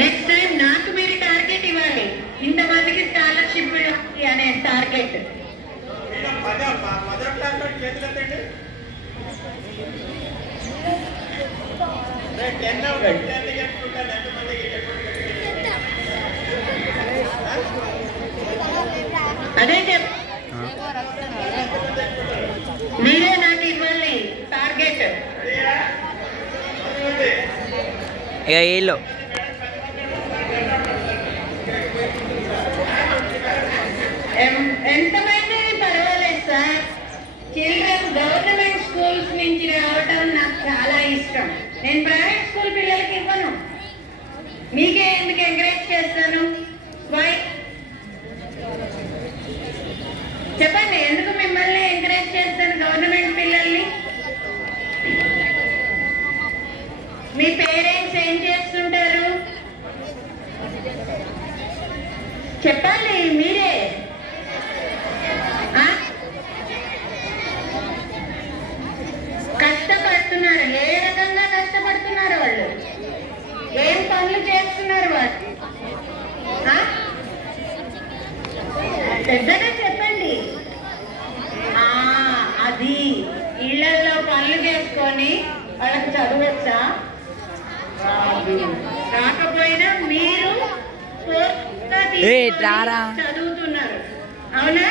Next time నాకు మీరు target ఇవ్వాలి, ఇంతమందికి స్కాలర్షిప్ అనే టార్గెట్. అదే మీరే నాకు ఇవ్వాలి టార్గెట్. వీళ్ళు ఎంతమంది పర్వాలేదు సార్. చిల్డ్రన్ గవర్నమెంట్ స్కూల్స్ నుంచి రావటం నాకు చాలా ఇష్టం. నేను ప్రైవేట్ స్కూల్ పిల్లలకి ఇవ్వను, మీకే ఎందుకు ఎంకరేజ్ చేస్తాను? వై చెప్పండి, ఎందుకు మిమ్మల్ని ఎంకరేజ్ చేస్తాను గవర్నమెంట్ పిల్లల్ని? మీ పేరెంట్స్ ఏం చేస్తుంటారు చెప్పాలి మీరే. కష్టపడుతున్నారు, ఏ రకంగా కష్టపడుతున్నారు వాళ్ళు, ఏం పనులు చేస్తున్నారు వాళ్ళు? పెద్దగా చెప్పండి. అది ఇళ్లలో పనులు చేసుకొని వాళ్ళకి చదవచ్చా? రాకపోయినా మీరు చదువుతున్నారు, అవునా?